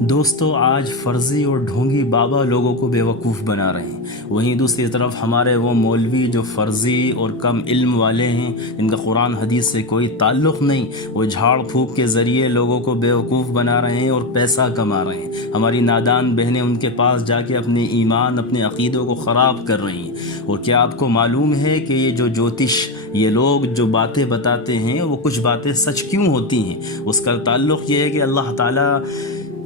دوستو آج فرضی اور ڈھونگی بابا لوگوں کو بیوقوف بنا رہے ہیں، وہیں دوسری طرف ہمارے وہ مولوی جو فرضی اور کم علم والے ہیں، ان کا قرآن حدیث سے کوئی تعلق نہیں، وہ جھاڑ پھونک کے ذریعے لوگوں کو بیوقوف بنا رہے ہیں اور پیسہ کما رہے ہیں۔ ہماری نادان بہنیں ان کے پاس جا کے اپنے ایمان، اپنے عقیدوں کو خراب کر رہی ہیں۔ اور کیا آپ کو معلوم ہے کہ یہ جو جوتش، یہ لوگ جو باتیں بتاتے ہیں وہ کچھ باتیں سچ کیوں ہوتی ہیں؟ اس کا تعلق یہ ہے کہ اللہ تعالیٰ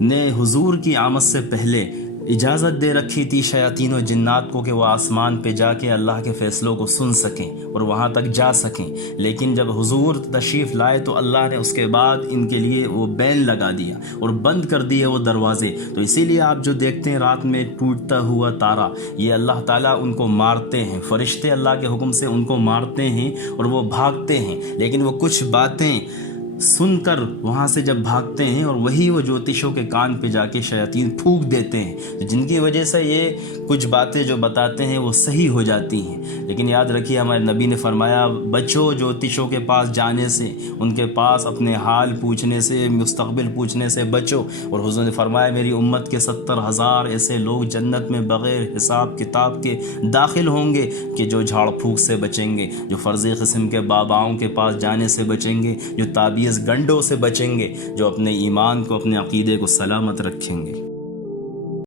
نے حضور کی آمد سے پہلے اجازت دے رکھی تھی شیاطین و جنات کو کہ وہ آسمان پہ جا کے اللہ کے فیصلوں کو سن سکیں اور وہاں تک جا سکیں، لیکن جب حضور تشریف لائے تو اللہ نے اس کے بعد ان کے لیے وہ بین لگا دیا اور بند کر دیے وہ دروازے۔ تو اسی لیے آپ جو دیکھتے ہیں رات میں ٹوٹتا ہوا تارا، یہ اللہ تعالیٰ ان کو مارتے ہیں، فرشتے اللہ کے حکم سے ان کو مارتے ہیں اور وہ بھاگتے ہیں، لیکن وہ کچھ باتیں سن کر وہاں سے جب بھاگتے ہیں اور وہی وہ جوتشوں کے کان پہ جا کے شیاطین پھونک دیتے ہیں، جن کی وجہ سے یہ کچھ باتیں جو بتاتے ہیں وہ صحیح ہو جاتی ہیں۔ لیکن یاد رکھیے ہمارے نبی نے فرمایا بچو جوتشوں کے پاس جانے سے، ان کے پاس اپنے حال پوچھنے سے، مستقبل پوچھنے سے بچو۔ اور حضور نے فرمایا میری امت کے 70,000 ایسے لوگ جنت میں بغیر حساب کتاب کے داخل ہوں گے کہ جو جھاڑ پھونک سے بچیں گے، جو فرضی قسم کے باباؤں کے پاس جانے سے بچیں گے، جو تعبیہ گنڈوں سے بچیں گے، جو اپنے ایمان کو، اپنے عقیدے کو سلامت رکھیں گے۔